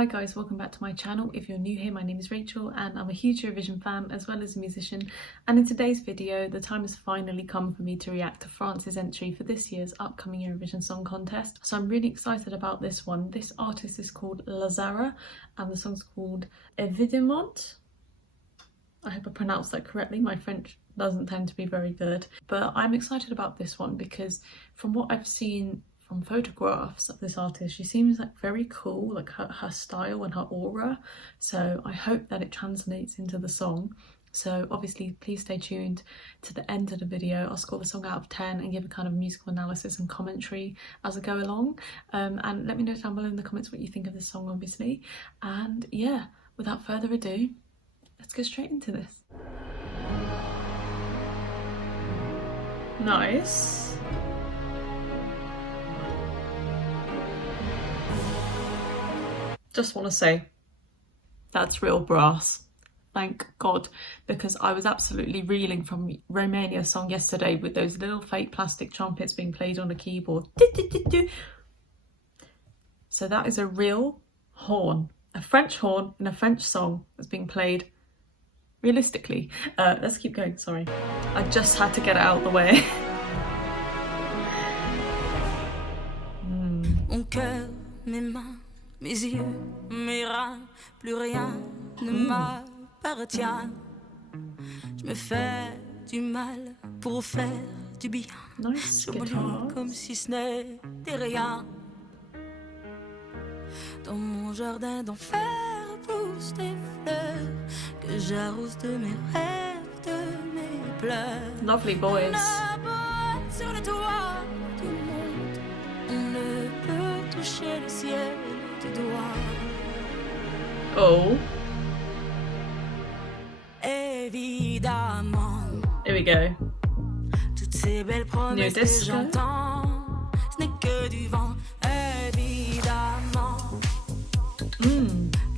Hi guys, welcome back to my channel. If you're new here, my name is Rachel and I'm a huge Eurovision fan as well as a musician, and in today's video the time has finally come for me to react to France's entry for this year's upcoming Eurovision Song Contest. So I'm really excited about this one. This artist is called Lazara and the song's called Évidemment. I hope I pronounced that correctly. My French doesn't tend to be very good, but I'm excited about this one because from what I've seen from photographs of this artist, she seems like very cool, like her style and her aura. So I hope that it translates into the song. So obviously please stay tuned to the end of the video. I'll score the song out of 10 and give a kind of musical analysis and commentary as I go along. And let me know down below in the comments what you think of this song, obviously. And yeah, without further ado, let's go straight into this. Nice. Just want to say that's real brass, thank God, because I was absolutely reeling from Romania's song yesterday with those little fake plastic trumpets being played on a keyboard. So that is a real horn, a French horn in a French song that's being played realistically. Let's keep going, sorry. I just had to get it out of the way. Mon cœur, mes mains, mes yeux, mes reins, plus rien ne m'appartient. Je me fais du mal pour faire du bien. Nice J'oublie comme si ce n'était rien. Dans mon jardin d'enfer poussent des fleurs que j'arrose de mes rêves, de mes pleurs. Lovely voice. Sur le toit du monde, on ne peut toucher le ciel du doigt. Oh. Évidemment. Here we go. Toutes ces belles promesses que j'entends, ce n'est que du vent. Évidemment.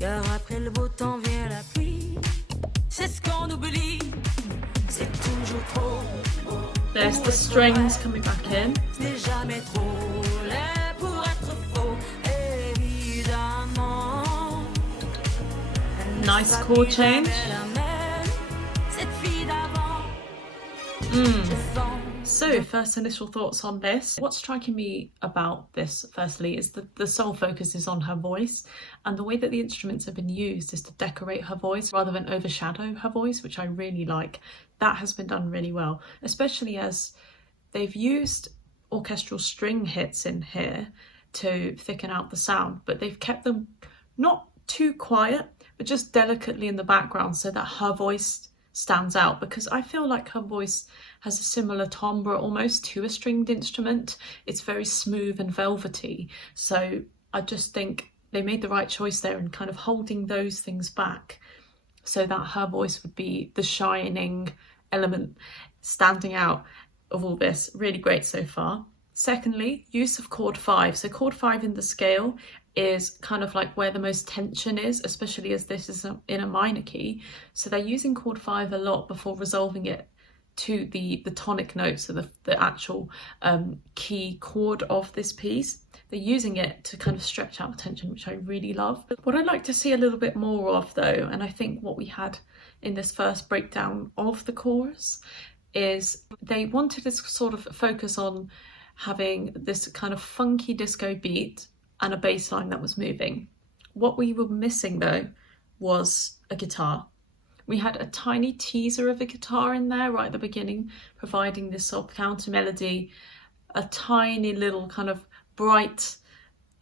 Car après le beau temps vient la pluie. C'est ce qu'on oublie. C'est toujours trop. There's the strings coming back in. Ce n'est jamais trop laid pour être faux. Évidemment. Nice chord change. So first initial thoughts on this. What's striking me about this firstly is that the sole focus is on her voice, and the way that the instruments have been used is to decorate her voice rather than overshadow her voice, which I really like. That has been done really well, especially as they've used orchestral string hits in here to thicken out the sound, but they've kept them not too quiet, but just delicately in the background so that her voice stands out, because I feel like her voice has a similar timbre almost to a stringed instrument. It's very smooth and velvety, so I just think they made the right choice there in kind of holding those things back so that her voice would be the shining element standing out of all this. Really great so far. Secondly, use of chord 5. So chord 5 in the scale is kind of like where the most tension is, especially as this is in a minor key. So they're using chord 5 a lot before resolving it to the tonic note, so the actual key chord of this piece. They're using it to kind of stretch out the tension, which I really love. But what I'd like to see a little bit more of though, and I think what we had in this first breakdown of the chorus, is they wanted to sort of focus on having this kind of funky disco beat and a bass line that was moving. What we were missing though was a guitar. We had a tiny teaser of a guitar in there right at the beginning, providing this sort of counter melody, a tiny little kind of bright,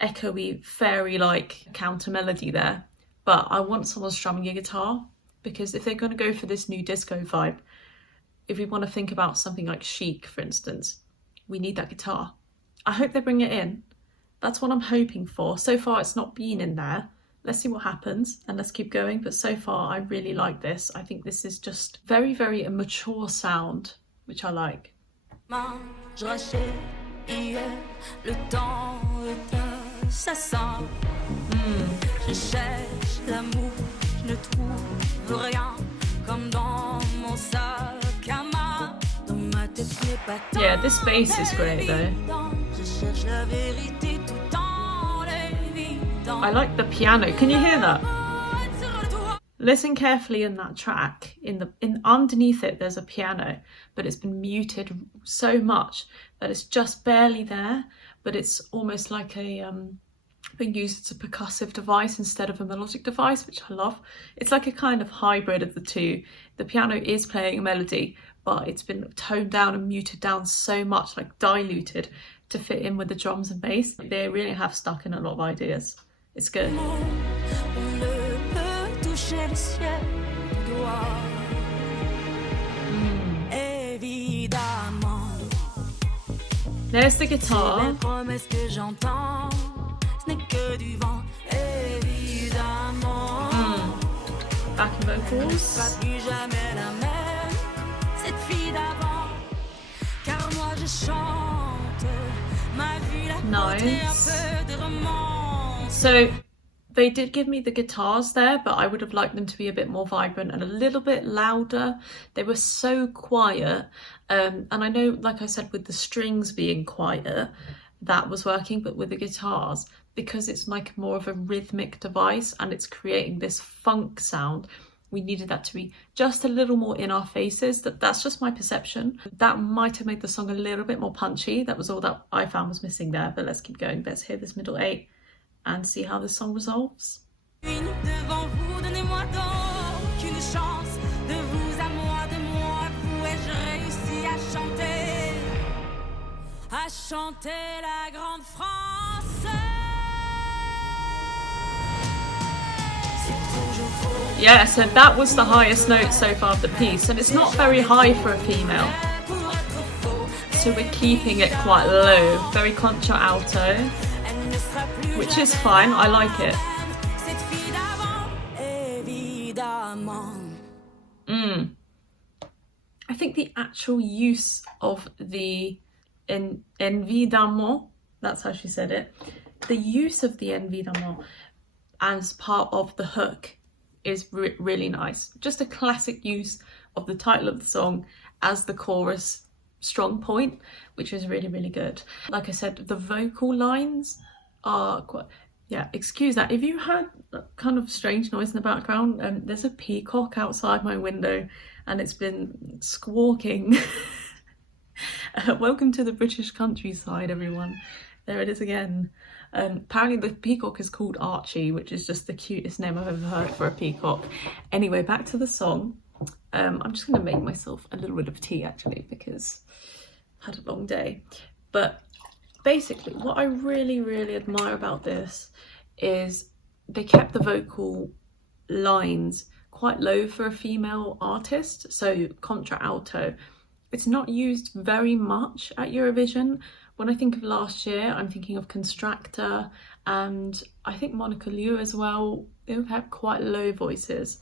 echoey, fairy-like counter melody there. But I want someone strumming a guitar, because if they're going to go for this new disco vibe, if we want to think about something like Chic, for instance, we need that guitar. I hope they bring it in. That's what I'm hoping for. So far it's not been in there. Let's see what happens and let's keep going. But so far I really like this. I think this is just very, very a mature sound, which I like. Yeah, this bass is great though. I like the piano. Can you hear that? Listen carefully in that track. Underneath it, there's a piano, but it's been muted so much that it's just barely there. But it's almost like being used as a percussive device instead of a melodic device, which I love. It's like a kind of hybrid of the two. The piano is playing a melody, but it's been toned down and muted down so much, like diluted, to fit in with the drums and bass. They really have stuck in a lot of ideas. It's good. There's the guitar. Backing vocals. Nice. So they did give me the guitars there, but I would have liked them to be a bit more vibrant and a little bit louder. They were so quiet. And I know, like I said, with the strings being quieter, that was working, but with the guitars, because it's like more of a rhythmic device and it's creating this funk sound, we needed that to be just a little more in our faces. That's just my perception. That might have made the song a little bit more punchy. That was all that I found was missing there, but let's keep going. Let's hear this middle 8 and see how this song resolves. Yeah, so that was the highest note so far of the piece, and it's not very high for a female. So we're keeping it quite low, very contralto, which is fine, I like it. I think the actual use of the évidemment, that's how she said it, the use of the évidemment as part of the hook is really nice. Just a classic use of the title of the song as the chorus strong point, which is really, really good. Like I said, the vocal lines are quite, yeah, excuse that. If you heard kind of strange noise in the background, there's a peacock outside my window and it's been squawking. Welcome to the British countryside, everyone. There it is again. Apparently the peacock is called Archie, which is just the cutest name I've ever heard for a peacock. Anyway, back to the song. I'm just going to make myself a little bit of tea actually, because I had a long day. But basically what I really, really admire about this is they kept the vocal lines quite low for a female artist. So contralto, it's not used very much at Eurovision. When I think of last year, I'm thinking of Constractor and I think Monica Liu as well. They've had quite low voices.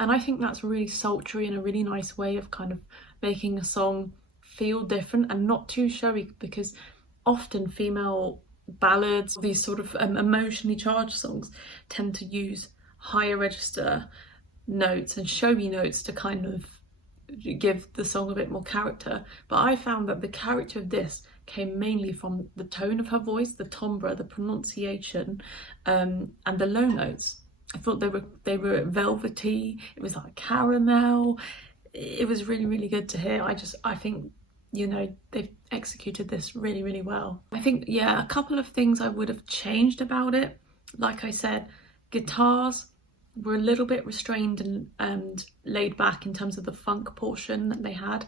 And I think that's really sultry and a really nice way of kind of making a song feel different and not too showy, because often female ballads, these sort of emotionally charged songs, tend to use higher register notes and showy notes to kind of give the song a bit more character. But I found that the character of this came mainly from the tone of her voice, the timbre, the pronunciation, and the low notes. I thought they were velvety. It was like caramel. It was really, really good to hear. I think, you know, they've executed this really, really well. I think, yeah, a couple of things I would have changed about it. Like I said, guitars were a little bit restrained and laid back in terms of the funk portion that they had.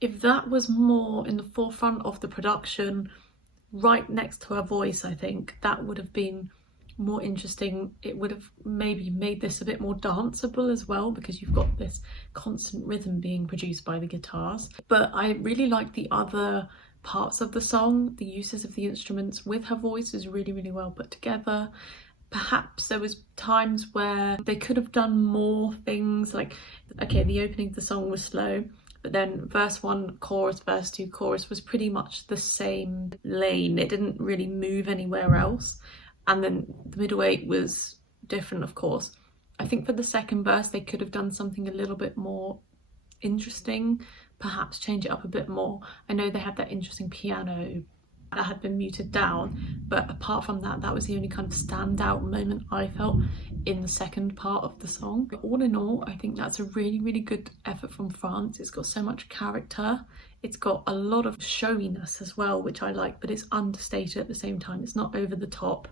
If that was more in the forefront of the production, right next to her voice, I think that would have been more interesting. It would have maybe made this a bit more danceable as well, because you've got this constant rhythm being produced by the guitars. But I really like the other parts of the song. The uses of the instruments with her voice is really, really well put together. Perhaps there was times where they could have done more things, like, okay, the opening of the song was slow, but then verse 1 chorus, verse 2 chorus was pretty much the same lane. It didn't really move anywhere else. And then the middle 8 was different, of course. I think for the second verse they could have done something a little bit more interesting, perhaps change it up a bit more. I know they had that interesting piano that had been muted down, but apart from that, that was the only kind of standout moment I felt in the second part of the song. But all in all, I think that's a really, really good effort from France. It's got so much character. It's got a lot of showiness as well, which I like, but it's understated at the same time. It's not over the top.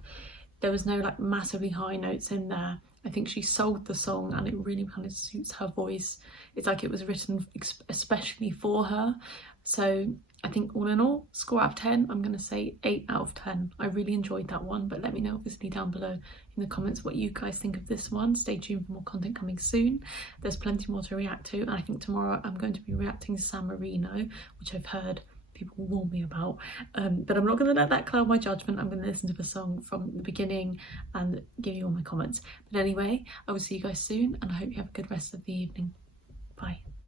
There was no like massively high notes in there. I think she sold the song and it really kind of suits her voice. It's like it was written especially for her. So I think all in all, score out of 10, I'm going to say 8 out of 10. I really enjoyed that one, but let me know obviously down below in the comments what you guys think of this one. Stay tuned for more content coming soon. There's plenty more to react to, and I think tomorrow I'm going to be reacting to San Marino, which I've heard people warn me about, but I'm not going to let that cloud my judgment. I'm going to listen to the song from the beginning and give you all my comments. But anyway, I will see you guys soon, and I hope you have a good rest of the evening. Bye.